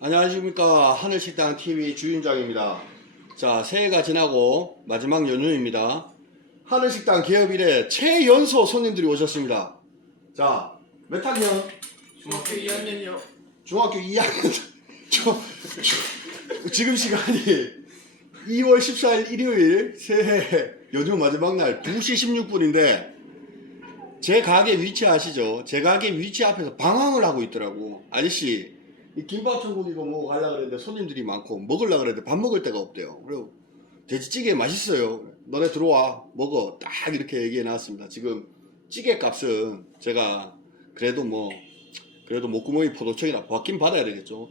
안녕하십니까 하늘식당 TV 주윤장입니다. 자 새해가 지나고 마지막 연휴입니다. 하늘식당 개업 이래 최연소 손님들이 오셨습니다. 자 몇 학년? 중학교 2학년이요. 중학교 2학년. 중- 중- 지금 시간이 2월 14일 일요일 새해 연휴 마지막 날 2시 16분인데 제 가게 위치 아시죠? 제 가게 위치 앞에서 방황을 하고 있더라고. 아저씨, 이 김밥 천국 이거 먹고 가려고 그랬는데 손님들이 많고 먹으려고 그랬는데 밥 먹을 데가 없대요. 그리고 돼지찌개 맛있어요. 너네 들어와 먹어. 딱 이렇게 얘기해 놨습니다. 지금 찌개 값은 제가 그래도 뭐 그래도 목구멍이 포도청이라 받긴 받아야 되겠죠.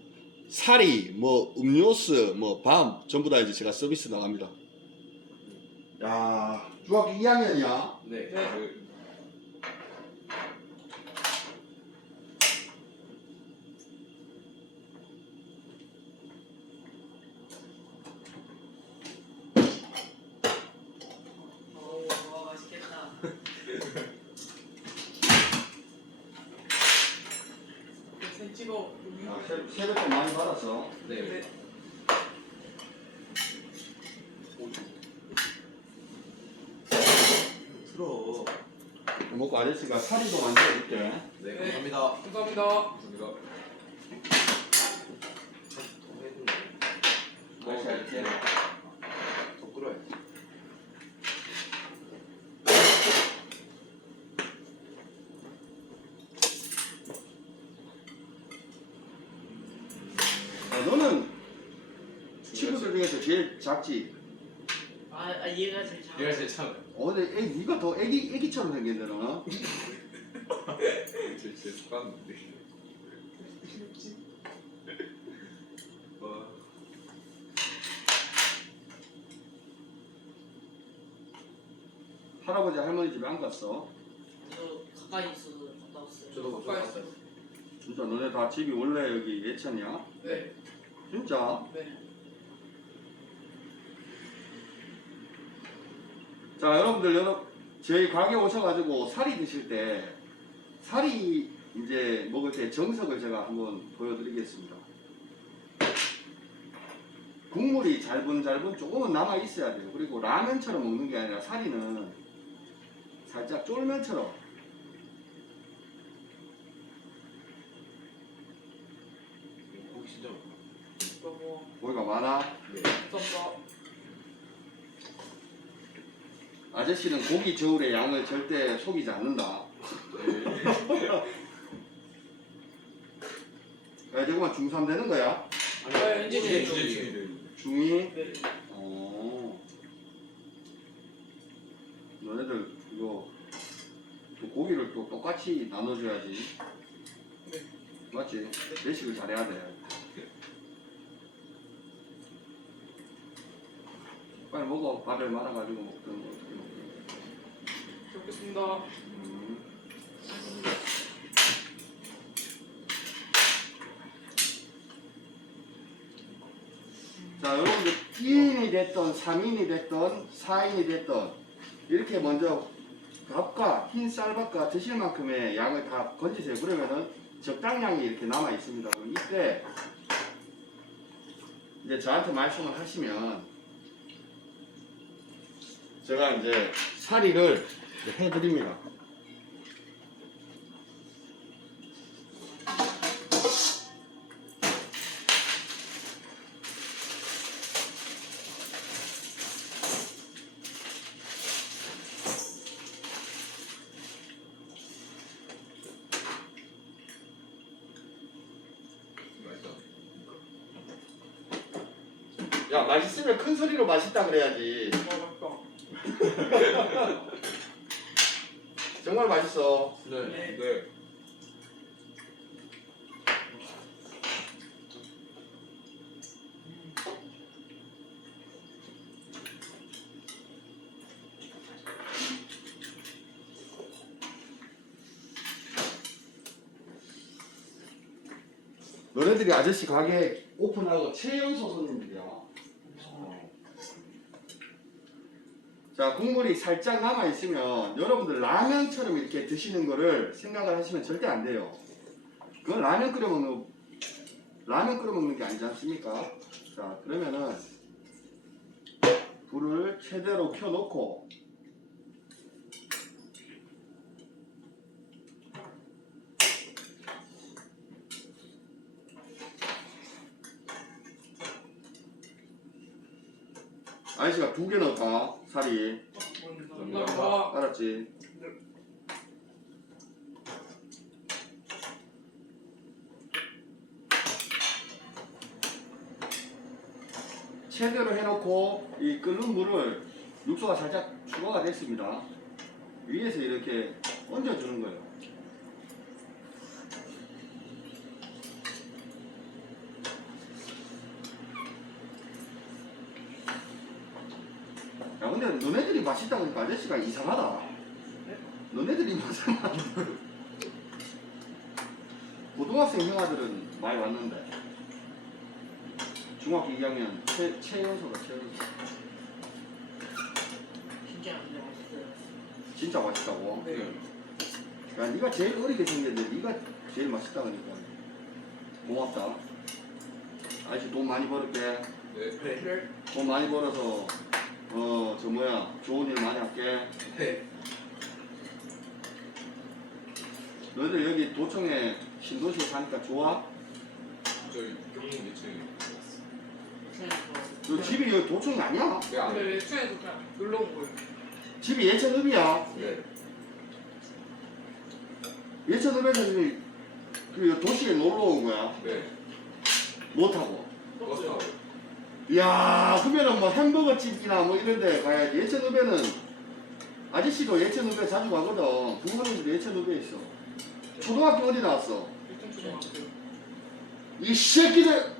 사리, 뭐 음료수, 뭐 밤 전부 다 이제 제가 서비스 나갑니다. 야, 중학교 2학년이야. 네. 그 어우, 와, 맛있겠다. 사진 찍어. 아, 세- 세뱃 돈 많이 받았어. 네. 네. 틀어. 먹고 아저씨가 사리도 만들어줄게. 네, 네. 감사합니다. 감사합니다. 감사합니다. 아저씨 할게. 더 끓여야지. 아, 너는 친구들 중에서 제일 작지? 아, 아 얘가 제일 잘. 얘가 제일 참. 어, 근데 애, 네가 더 애기, 애기처럼 생겼네, 너는. 제일 제일 속았는데. 와. 할아버지, 할머니 집에 안 갔어. 저 가까이 있어서 갔다 왔어요. 저도 못 가까이 봤어요. 진짜 너네 다 집이 원래 여기 예천이야? 네. 진짜? 네. 자 여러분들 여러분 저희 가게 오셔가지고 사리 드실 때 사리 이제 먹을 때 정석을 제가 한번 보여드리겠습니다. 국물이 잘분잘분 조금은 남아 있어야 돼요. 그리고 라면처럼 먹는 게 아니라 사리는 살짝 쫄면처럼 혹시 좀 15 뭐가 많아? 네. 아저씨는 고기 저울의 양을 절대 속이지 않는다. 야, 저거만 중3 되는 거야? 네, 현재 주제 중이. 중2? 네. 어. 너네들 이거 또 고기를 또 똑같이 나눠줘야지. 네. 맞지? 외식을 잘해야 돼. 먹어. 밥을 말아가지고 먹든 뭐 어떻게 먹든. 잘 먹겠습니다. 음. 자, 여러분들 2인이 됐던 3인이 됐던 4인이 됐던 이렇게 먼저 밥과 흰 쌀밥과 드실 만큼의 양을 다 건지세요. 그러면은 적당량이 이렇게 남아 있습니다. 그럼 이때 이제 저한테 말씀을 하시면 제가 이제 사리를 해드립니다. 맛있다. 야 맛있으면 큰 소리로 맛있다 그래야지. 와, 맛있다. 정말 맛있어. 네. 네. 네. 너네들이 아저씨 가게 오픈하고 최연소 손님들이야. 어. 자 국물이 살짝 남아 있으면 여러분들 라면처럼 이렇게 드시는 거를 생각을 하시면 절대 안 돼요. 그건 라면 끓여 먹는 라면 끓여 먹는 게 아니지 않습니까? 자, 그러면은 불을 최대로 켜놓고 아저씨가 두 개 넣었다 살이. 알았지? 최대로 해놓고 이 끓는 물을 육수가 살짝 추가가 됐습니다. 위에서 이렇게 얹어주는 거예요. 야 근데 너네들이 맛있다고 하니까 아저씨가 이상하다. 너네들이 맛을 고등학생 형아들은 많이 왔는데 중학교 2학년 최, 최연소가 최연소 진짜 근데 맛있어요. 진짜 맛있다고 네. 야 네가 제일 어리게 생겼는데 네가 제일 맛있다 그러니까 고맙다 아저씨 돈 많이 벌을게 네. 네. 돈 많이 벌어서 어 저 뭐야 좋은 일 많이 할게 네. 너희들 여기 도청에 신도시에 사니까 좋아? 저희 경북 그래서 너 집이 여기 도청이 아니야? 네, 안 네, 예천에서 그냥 놀러 온 거예요. 집이 예천읍이야 네. 예천읍에서 지금 그 도시에 놀러 온 거야 네. 못 타고 버스 타고. 이야 그러면은 뭐 햄버거 집이나 뭐 이런 데 가야지. 예천읍에는 아저씨도 예천읍에 자주 가거든. 부모님도 예천읍에 있어. 초등학교 어디 나왔어? 예천 초등학교. 이 새끼들!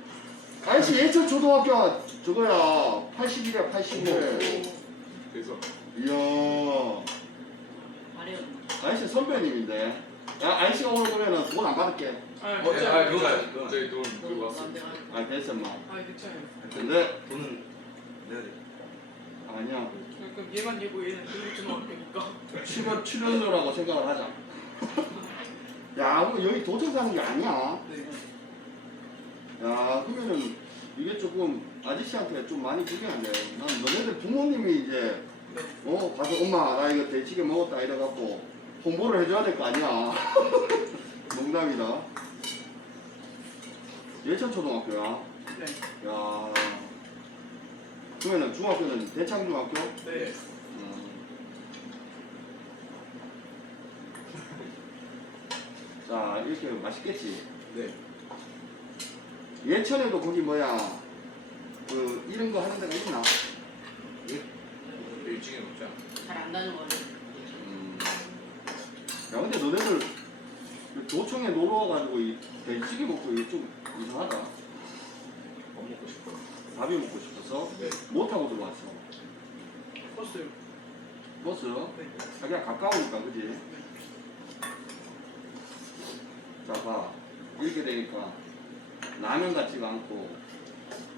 아저씨 예천 초등학교 저거야. 81이야 81 그래서. 이야. 말해요. 아저씨 선배님인데 야 아저씨가 오늘 그러면은 돈안 받을게 아, 어. 아, 그건 그건 저희 돈 들고 왔어. 안 돼, 안 돼. 아 됐어 뭐 아, 괜찮아요. 근데 돈은 내야 돼. 아니야 그럼 얘만 예고 얘는 놀러 초등학교니까. 출연 출연료라고 생각을 하자 야 그럼 여기 도청 사는 게 아니야 네. 야 그러면은 이게 조금 아저씨한테 좀 많이 불리한데 난 너네들 부모님이 이제 네. 어 가서 엄마 나 이거 대찌개 먹었다 이래갖고 홍보를 해줘야 될 거 아니야 농담이다 예천 초등학교야 네. 야 그러면은 중학교는 대창 중학교? 네. 음. 자 이렇게 맛있겠지 네. 예천에도 거기 뭐야 그 이런 거 하는 데가 있나? 일찍에 먹자. 잘 안 가는 거예요. 음. 야 근데 너네들 그 도청에 놀러 와가지고 이 돼지찌개 먹고 이게 좀 이상하다 밥 먹고 싶어. 밥이 먹고 싶어서 네. 못 타고 들어왔어 버스요. 버스 네. 자기가 가까우니까 그지? 자 봐 이렇게 되니까 라면 같지가 않고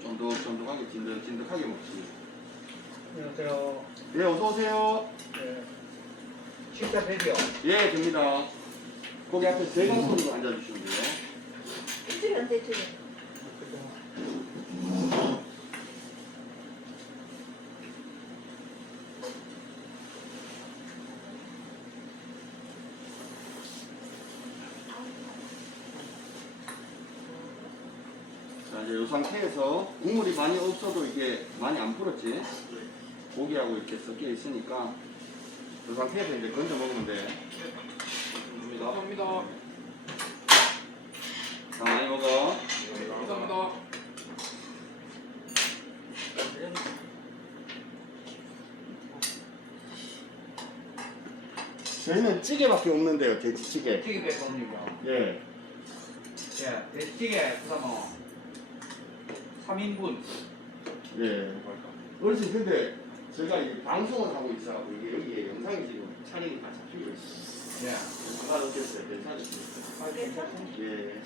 쫀득쫀득하게 진득진득하게 먹지 안녕하세요. 네 어서 오세요 네. 식사 되죠? 예 됩니다 거기 앞에 대강손으로 앉아주시면 돼요 이쪽이 안 돼, 이쪽이. 자 이제 이 상태에서 국물이 많이 없어도 이게 많이 안 불었지 고기하고 이렇게 섞여 있으니까 이 상태에서 이제 건져 먹으면 돼 감사합니다. 감사합니다. 자, 많이 먹어 감사합니다. 저희는 찌개밖에 없는데요 돼지찌개 찌개 백종류요. 예 예, 돼지찌개 그러면 3인분. 예. 어르신 근데 제가 이 방송을 하고 있어갖고 이게 여기에 영상이 지금 촬영이 다 잡히고 있어요 예. 아 어땠어요? 괜찮으세요? 아, 괜찮아? 예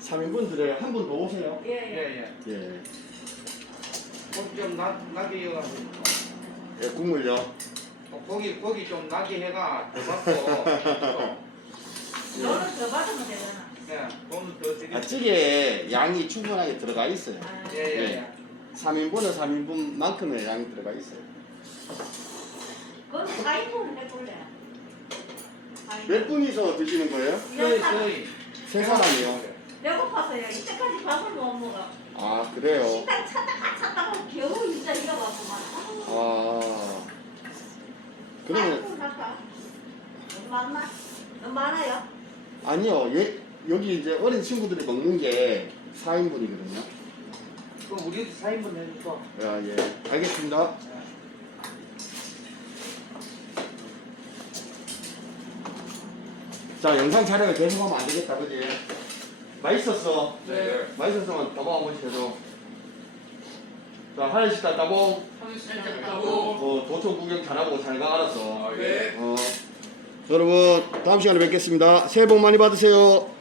3인분 드려요 한분 더 오세요 예, 예. 예, 예. 예. 고기 좀 나, 나게 해가지고. 예 국물요 어, 고기, 고기 좀 나게 해가 더 받고. 너는 더 받으면 되잖아. 야, 돈은 더 되게. 아, 찌개에 양이 충분하게 들어가 있어요. 아, 예, 예, 예. 3인분은 3인분만큼의 양이 들어가 있어요. 4인분 해볼래. 몇 분이서 드시는 거예요? 거의, 거의. 세 사람이요. 배고파서요. 이때까지 밥을 못 먹어. 아 그래요. 식당 찾다가 찾다가 겨우 진짜 잃어봤구만. 아 그러면 4인분 할까? 너무 많나? 너무 많아요? 아니요. 예, 여기 이제 어린 친구들이 먹는 게 4인분이거든요. 그럼 우리도 4인분 해줘. 야, 예. 알겠습니다. 자, 영상 촬영을 계속 하면 안 되겠다, 그지? 맛있었어. 네. 맛있었으면 따봉 한 번씩 해줘. 자, 하늘 식당 따봉. 하늘색 하고 어, 도청 구경 잘하고 잘 가, 알았어. 아, 예. 네. 어. 여러분, 다음 시간에 뵙겠습니다. 새해 복 많이 받으세요.